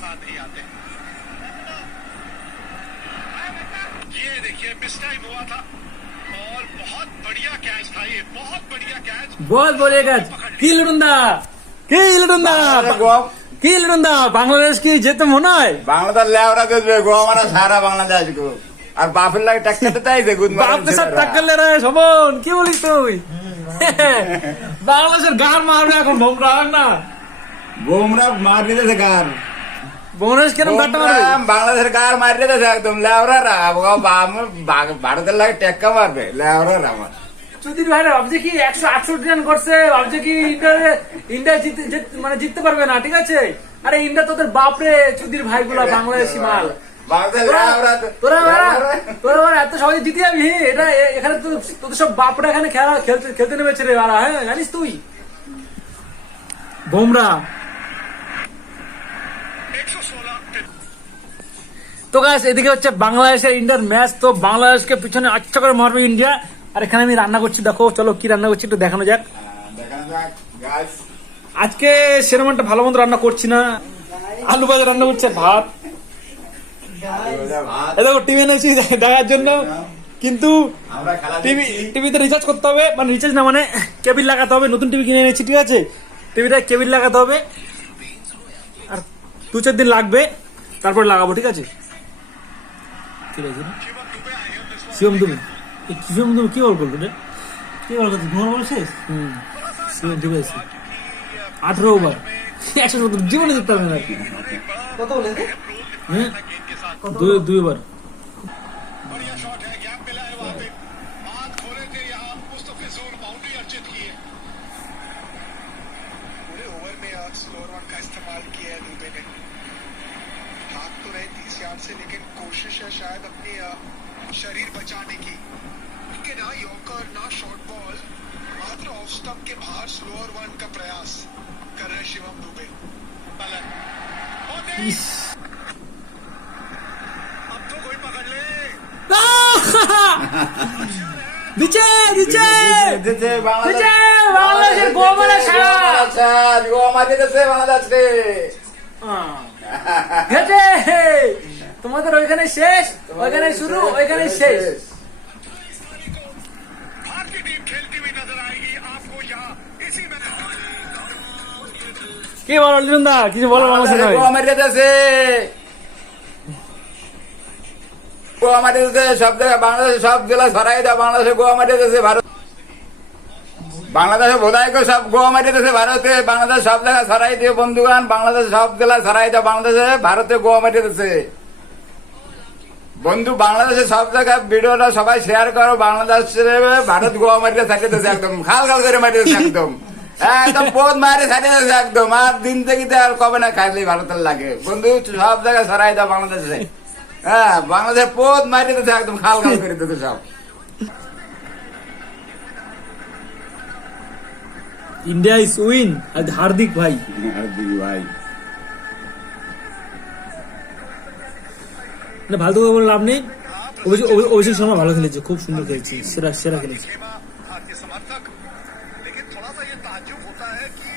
साथ नहीं आते। ये देखिए मिस टाइम हुआ था और बहुत बढ़िया कैच था, ये बहुत बढ़िया कैच। बहुत बढ़िया कैच। কি লুটুন্দা কি লুটুন্দা বাংলাদেশ কি যেতে মনে হয়? বাংলাদেশ লেওরা দেবে গোয়া মারা সারা বাংলাদেশ গো। আর বাপের লাগে টাক্কাতে তাইছে গুদ মারা। বাপকে সাথে টাক্কার লে রে শোভন, কি বলিস তুই? বাংলাদেশের গান মারবে এখন বুমরা না। বুমরা মার দিতেছে গান। বাংলাদেশ কেন গানটা মারবে? বাংলাদেশের গান মার দিতেছে একদম লেওরা। ভারতের লাগে টেক্কা মারবে লেওরা আমার। সুধীর ভাই ভাবছে কি 168 রান করছে, ভাবছে কি ইন্ডিয়া জিততে পারবে না, ঠিক আছে? আরে ইন্ডিয়া তোদের বাপরে সুধীর ভাইগুলা বাংলাদেশি মাল। তোরা এত সহজে জিতে যাবি? এটা এখানে তোদের সব বাপরা এখানে খেলতে নেমেছে রে বাড়া, হ্যাঁ জানিস তুই? বুমরা তো গাইস, এদিকে হচ্ছে বাংলাদেশের ইন্ডিয়ার ম্যাচ। তো বাংলাদেশকে পিছনে আচ্ছা করে মারবে ইন্ডিয়া। আর এখানে আমি রান্না করছি, দেখো চলো কি রান্না করছি একটু দেখানো যাক। আজকে সেরকম একটা ভালো মন্দ রান্না করছি না, আলু ভাজা রান্না করছে, ভাত। দেখো টিভি এনেছি দেখার জন্য, কিন্তু টিভিতে রিচার্জ করতে হবে, মানে রিচার্জ না মানে কেবিল লাগাতে হবে। নতুন টিভি কিনে এনেছি, ঠিক আছে? টিভিতে কেবিল লাগাতে হবে আর 2-4 দিন লাগবে, তারপরে লাগাবো, ঠিক আছে? ঠিক আছে শিবম তুমি কি বল করবে রে? কি বল করছিস? ঘুমার বলছিস? শিবম ঠিক আছে। 18 ওভার 170 জীবনে জিততে হবে না। কত বলে? হ্যাঁ 2 ওভার। बढ़िया शॉट है, गैप मिला है वहां पे, हाथ खोले थे यहाँ मुस्तफिजुर, बाउंड्री अर्जित की है। पूरे ओवर में स्लोअर वन का इस्तेमाल किया है दुबे ने। भाग तो रहे 30 यार्ड से, लेकिन कोशिश है शायद अपनी शरीर बचाने की। लेकिन ना यॉर्कर ना शॉर्ट बॉल, मात्र ऑफ स्टंप के बाहर स्लोअर वन का प्रयास कर रहे शिवम दुबे। अब तो कोई पकड़ ले। বাংলাদেশের গোমারা তোমাদের ওইখানে শেষ, ওইখানে শুরু, ওইখানে শেষ। भारतीय टीम खेलती हुई नजर आएगी आपको यहाँ इसी मैच। কি বলো লিন্দা, কিছু বলো? সব জায়গায় বাংলাদেশে সব জেলা সরাই দেয়, বাংলাদেশে গোয়া মারিয়ে দিয়েছে ভারত। বাংলাদেশে বোধহয় সব গোয়া মারিয়ে দিয়েছে ভারতে। বাংলাদেশ সব জায়গায় সরাই দিয়ে বন্ধুগান, বাংলাদেশ সব জেলা সরাই দেয়, বাংলাদেশে ভারতে গোয়া মারিয়ে দিয়েছে বন্ধু। বাংলাদেশে সব জায়গায় ভিডিওটা সবাই শেয়ার করো। বাংলাদেশে ভারত গোয়া মারিয়ে ছাড়িয়ে দিয়েছে একদম, খাল খাল করে মারিয়ে দিয়েছে একদম, একদম পোদ মারে ছাড়িয়ে দিয়েছে একদম। আর দিন থেকে আর কবে না খাইলে ভারতের লাগে বন্ধু, সব জায়গায় সরাই দাও বাংলাদেশে। হ্যাঁ বাংলাদেশে পোদ মারিয়ে দিয়েছে একদম, খাল খাল করে দিতে সব। India is win. হার্দিক ভাই, না ভালো করে বলে লাভ নেই। অভিষেক শর্মা ভালো খেলেছে, খুব সুন্দর খেলেছে, সেরা খেলেছে। भारतीय समर्थक, लेकिन थोड़ा सा ये ताज्जुब होता है कि